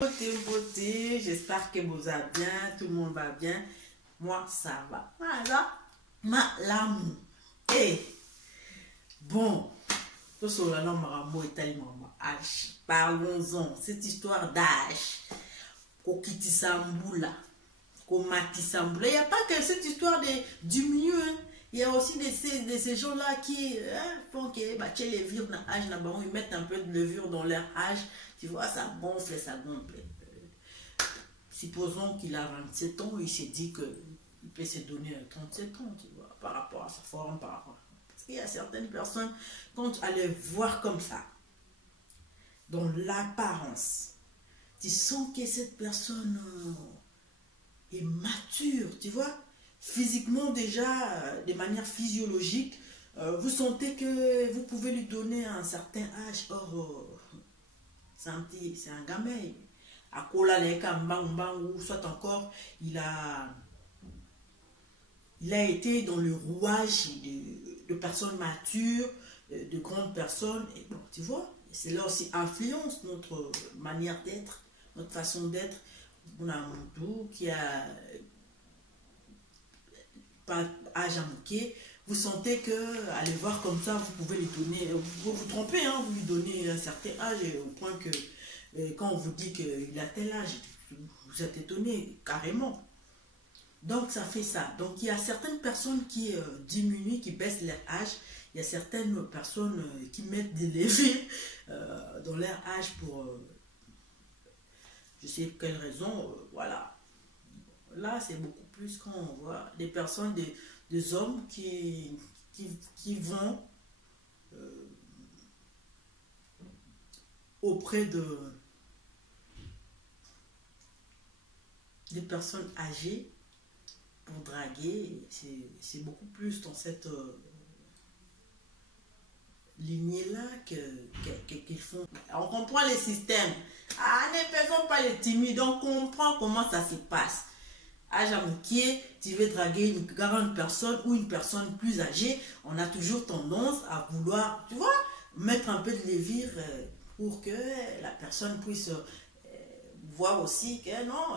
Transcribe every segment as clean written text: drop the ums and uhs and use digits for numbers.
Beauté, j'espère que vous allez bien, tout le monde va bien. Moi, ça va. Voilà, l'amour. Et bon, tout ce là, parlons-en. Cette histoire d'âge, Kokitisambula, Komatisambula. Il n'y a pas que cette histoire du milieu. Il y a aussi de ces gens-là qui font que bah, les levures dans l'âge, ils mettent un peu de levure dans leur âge. Tu vois, ça gonfle, ça gonfle. Supposons qu'il a 27 ans, il s'est dit qu'il peut se donner 37 ans, tu vois, par rapport à sa forme, par rapport. Parce qu'il y a certaines personnes, quand tu allais voir comme ça, dans l'apparence, tu sens que cette personne est mature, tu vois. Physiquement déjà, de manière physiologique, vous sentez que vous pouvez lui donner un certain âge. Or, c'est un gamin. À Kola, ou soit encore, il a été dans le rouage de personnes matures, de grandes personnes. Et bon, tu vois, c'est là aussi influence notre manière d'être, notre façon d'être. On a un monde qui a pas âge à manquer. Vous sentez que, allez voir comme ça, vous pouvez lui donner, vous vous trompez, hein, vous lui donnez un certain âge au point que quand on vous dit qu'il a tel âge, vous êtes étonné carrément. Donc ça fait ça. Donc il y a certaines personnes qui diminuent, qui baissent leur âge. Il y a certaines personnes qui mettent des levures dans leur âge pour je sais quelle raison. Voilà. Là c'est beaucoup plus quand on voit des personnes, des hommes qui vont auprès des personnes âgées pour draguer. C'est beaucoup plus dans cette lignée-là qu'ils font. On comprend les systèmes. Ah, ne faisons pas les timides, on comprend comment ça se passe. Âge à moquer, tu veux draguer une grande personne ou une personne plus âgée, on a toujours tendance à vouloir, tu vois, mettre un peu de levure pour que la personne puisse voir aussi que non,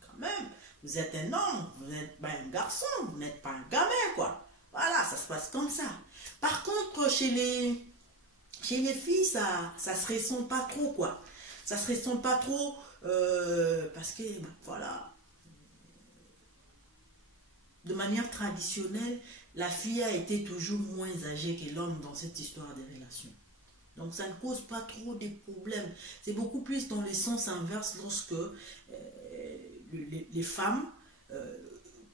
quand même, vous êtes un homme, vous n'êtes pas un garçon, vous n'êtes pas un gamin, quoi. Voilà, ça se passe comme ça. Par contre, chez les filles, ça se ressent pas trop, quoi. Ça se ressent pas trop parce que, voilà, de manière traditionnelle, la fille a été toujours moins âgée que l'homme dans cette histoire des relations. Donc ça ne cause pas trop de problèmes. C'est beaucoup plus dans le sens inverse lorsque les femmes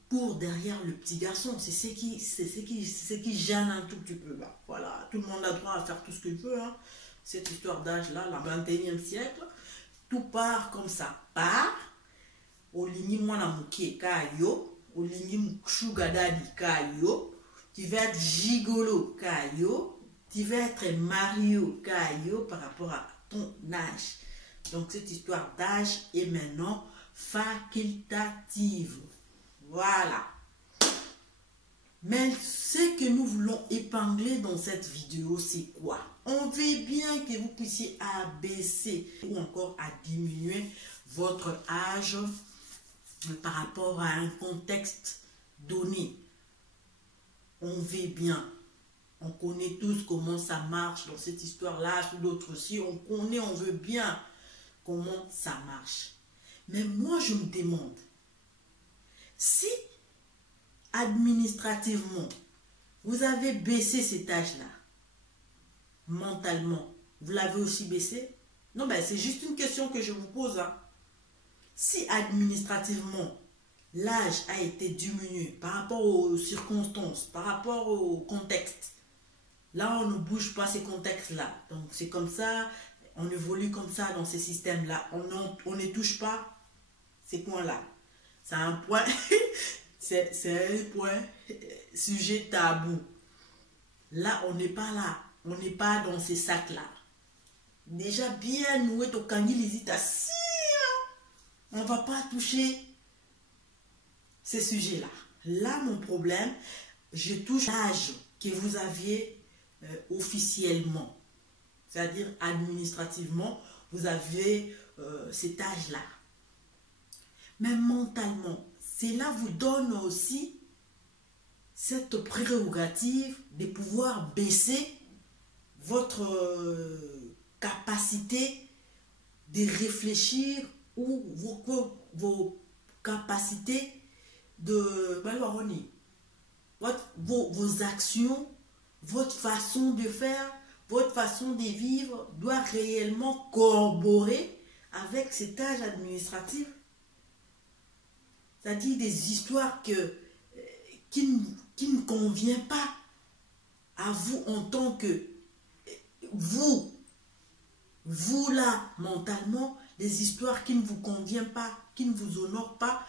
courent derrière le petit garçon. C'est ce qui gêne un tout petit peu. Bah, voilà, tout le monde a droit à faire tout ce qu'il veut. Hein. Cette histoire d'âge-là, le 21e siècle, tout part comme ça. Part, au ligni mwana mukie kayo, au ligni sugar daddy kayo, tu vas être gigolo kayo, tu vas être Mario kayo par rapport à ton âge. Donc cette histoire d'âge est maintenant facultative. Voilà. Mais ce que nous voulons épingler dans cette vidéo, c'est quoi? On veut bien que vous puissiez abaisser ou encore à diminuer votre âge par rapport à un contexte donné. On veut bien. On connaît tous comment ça marche dans cette histoire-là, ou d'autres aussi. On connaît, on veut bien comment ça marche. Mais moi, je me demande, si administrativement, vous avez baissé cet âge-là, mentalement, vous l'avez aussi baissé? Non, ben c'est juste une question que je vous pose. Hein. Si administrativement, l'âge a été diminué par rapport aux circonstances, par rapport au contexte, là, on ne bouge pas ces contextes-là. Donc, c'est comme ça, on évolue comme ça dans ces systèmes-là. On ne touche pas ces points-là. C'est un point, c'est un point, sujet tabou. Là, on n'est pas là. On n'est pas dans ces sacs-là. Déjà bien noué au kangi lisita, si on ne va pas toucher ces sujets-là. Là, mon problème, je touche l'âge que vous aviez officiellement. C'est-à-dire administrativement, vous avez cet âge-là. Mais mentalement, cela vous donne aussi cette prérogative de pouvoir baisser votre capacité de réfléchir ou vos capacités de vos actions, votre façon de faire, votre façon de vivre doit réellement corroborer avec cet âge administratif. C'est-à-dire des histoires qui ne conviennent pas à vous en tant que vous là, mentalement, des histoires qui ne vous conviennent pas, qui ne vous honorent pas,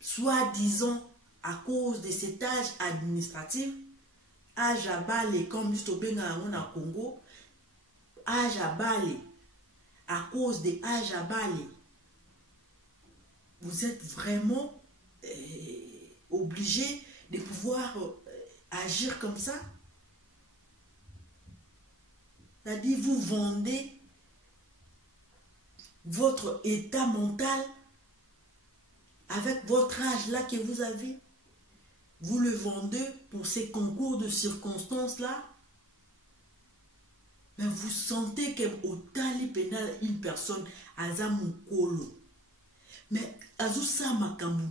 soi-disant à cause de cet âge administratif, âge à balai, comme Mr. au Congo, âge à balai, à cause des âges à balai, vous êtes vraiment obligé de pouvoir agir comme ça. C'est-à-dire, vous vendez votre état mental avec votre âge là que vous avez. Vous le vendez pour ces concours de circonstances là. Mais vous sentez qu'au tali pénal, une personne a zamukolo. Mais Azusa Makamu,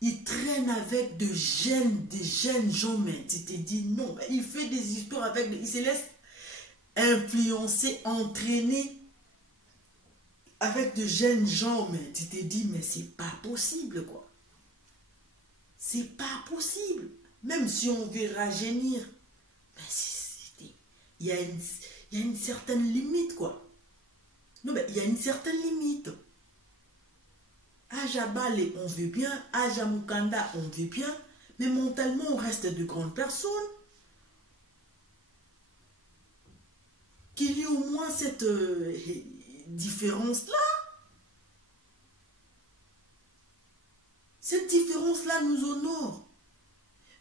il traîne avec de jeunes gens, mais tu te dis non, il fait des histoires avec, il se laisse influencer, entraîner avec de jeunes gens, mais tu te dis, mais c'est pas possible, quoi. C'est pas possible. Même si on veut rajeunir, il y a une certaine limite, quoi. Non, mais il y a une certaine limite. Aja Balé, on veut bien. Aja Mukanda, on veut bien. Mais mentalement, on reste de grandes personnes. Qu'il y ait au moins cette différence-là. Cette différence-là nous honore.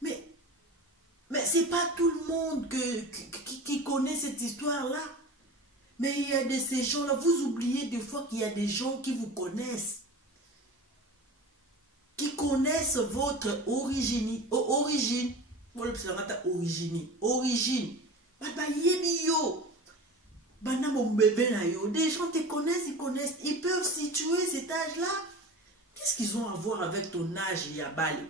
Mais c'est pas tout le monde qui connaît cette histoire-là. Mais il y a de ces gens-là. Vous oubliez des fois qu'il y a des gens qui vous connaissent. Qui connaissent votre origine. Origine. Des gens te connaissent, ils connaissent. Ils peuvent situer cet âge-là. Qu'est-ce qu'ils ont à voir avec ton âge, Yabali?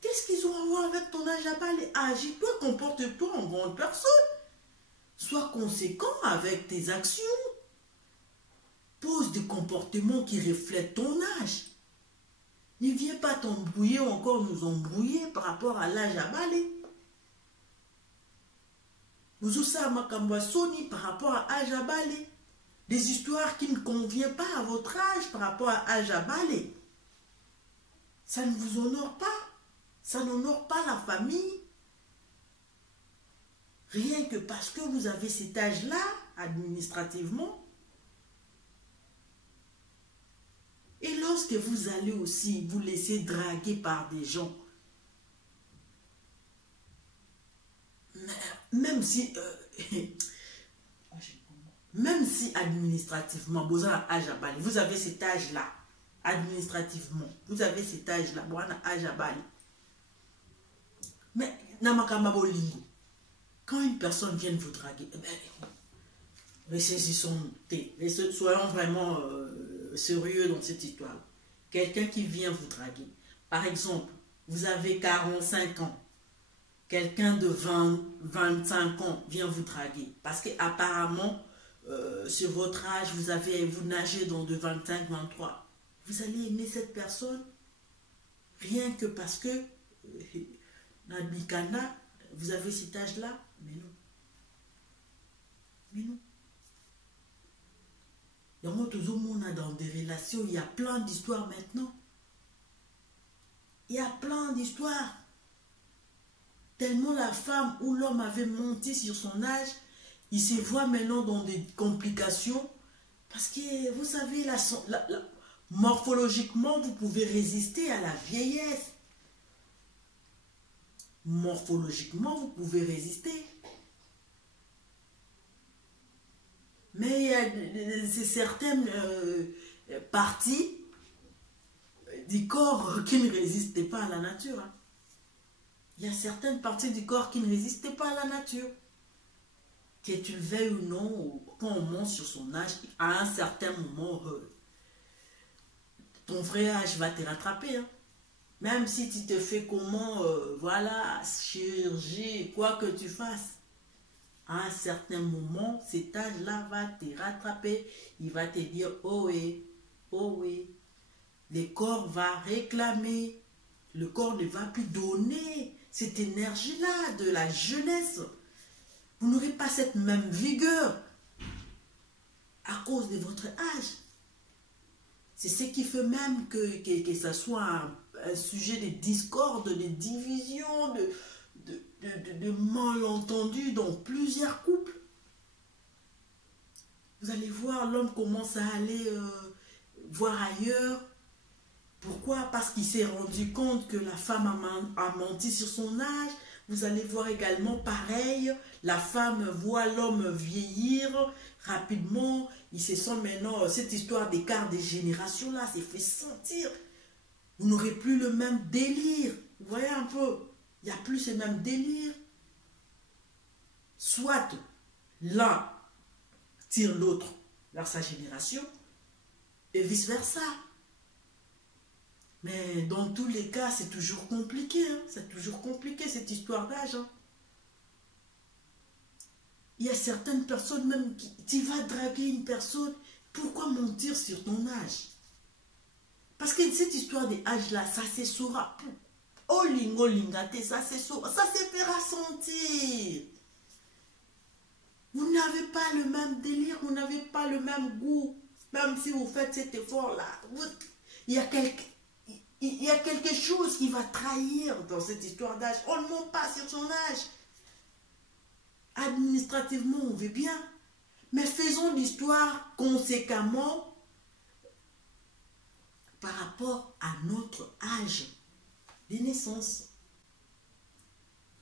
Qu'est-ce qu'ils ont à voir avec ton âge, Yabali? Agis-toi, comporte-toi en grande personne. Sois conséquent avec tes actions. Pose des comportements qui reflètent ton âge. Ne viens pas t'embrouiller ou encore nous embrouiller par rapport à l'âge à balai. Vous aussi à Makambasoni par rapport à l'âge à balai. Des histoires qui ne conviennent pas à votre âge par rapport à l'âge à balai. Ça ne vous honore pas. Ça n'honore pas la famille. Rien que parce que vous avez cet âge-là, administrativement. Et lorsque vous allez aussi vous laisser draguer par des gens, même si administrativement, vous avez cet âge-là, administrativement, vous avez cet âge-là, mais quand une personne vient vous draguer, soyons vraiment sérieux dans cette histoire. Quelqu'un qui vient vous draguer, par exemple, vous avez 45 ans, quelqu'un de 25 ans vient vous draguer, parce qu'apparemment, sur votre âge, vous nagez dans de 25-23. Vous allez aimer cette personne rien que parce que Nabikana, vous avez cet âge-là, mais non. Mais non. Dans des relations, il y a plein d'histoires maintenant. Il y a plein d'histoires. Tellement la femme ou l'homme avait menti sur son âge, il se voit maintenant dans des complications. Parce que vous savez, morphologiquement, vous pouvez résister à la vieillesse. Morphologiquement, vous pouvez résister. Mais il y a certaines parties du corps qui ne résistent pas à la nature. Hein. Il y a certaines parties du corps qui ne résistent pas à la nature. Que tu le veuilles ou non, quand on monte sur son âge, à un certain moment, ton vrai âge va te rattraper. Hein. Même si tu te fais comment, voilà, chirurgie, quoi que tu fasses, à un certain moment, cet âge-là va te rattraper. Il va te dire, oh oui, le corps va réclamer, le corps ne va plus donner cette énergie-là de la jeunesse. Vous n'aurez pas cette même vigueur à cause de votre âge. C'est ce qui fait même que ça soit un sujet de discorde, de division, de malentendus dans plusieurs couples. Vous allez voir, l'homme commence à aller voir ailleurs. Pourquoi? Parce qu'il s'est rendu compte que la femme a menti sur son âge. Vous allez voir également pareil, la femme voit l'homme vieillir rapidement. Il se sent maintenant, cette histoire d'écart des générations là, s'est fait sentir. Vous n'aurez plus le même délire. Vous voyez un peu, il n'y a plus ce même délire. Soit l'un tire l'autre vers sa génération et vice-versa. Mais dans tous les cas, c'est toujours compliqué. Hein? C'est toujours compliqué cette histoire d'âge. Hein? Il y a certaines personnes même qui... Tu vas draguer une personne, pourquoi mentir sur ton âge? Parce que cette histoire d'âge là, ça se saura. Oh lingo lingate, ça se saura. Ça se fera sentir. Vous n'avez pas le même délire, vous n'avez pas le même goût. Même si vous faites cet effort-là, il y a quelque chose qui va trahir dans cette histoire d'âge. On ne ment pas sur son âge. Administrativement, on veut bien. Mais faisons l'histoire conséquemment par rapport à notre âge de naissance.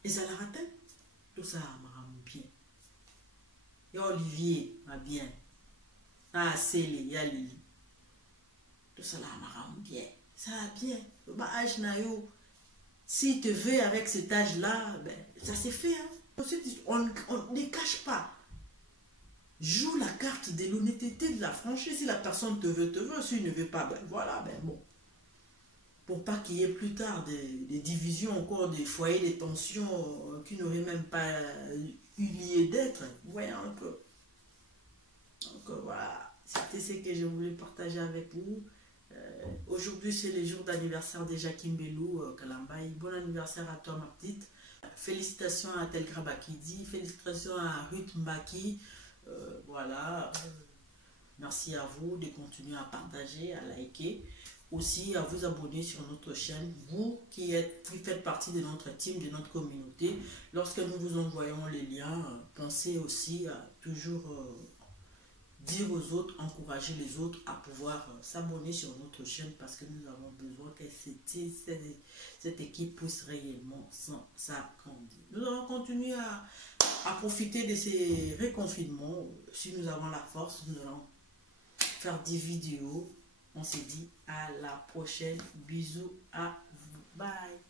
Et ça l'a raté. Tout ça m'a bien. Et Olivier m'a bien. Ah, c'est les Yali. Tout ça m'a bien. Ça va bien. Le âge naïo. Si tu veux avec cet âge-là, ben, ça s'est fait. Hein. On ne cache pas. Joue la carte de l'honnêteté, de la franchise. Si la personne te veut. S'il ne veut pas, ben voilà, ben bon. Pour pas qu'il y ait plus tard des divisions encore, des foyers, des tensions qui n'auraient même pas eu lieu d'être. Vous voyez un peu. Donc voilà, c'était ce que je voulais partager avec vous. Aujourd'hui, c'est le jour d'anniversaire de Jackie Mbelou Kalambaye. Bon anniversaire à toi, ma petite. Félicitations à Telgra Bakidi. Félicitations à Ruth Mbaki. Voilà. Merci à vous de continuer à partager, à liker. Aussi, à vous abonner sur notre chaîne. Vous qui faites partie de notre team, de notre communauté. Lorsque nous vous envoyons les liens, pensez aussi à toujours... dire aux autres, encourager les autres à pouvoir s'abonner sur notre chaîne parce que nous avons besoin que cette équipe puisse réellement s'agrandir. Nous allons continuer à profiter de ces reconfinements. Si nous avons la force, nous allons faire des vidéos. On se dit à la prochaine. Bisous à vous. Bye.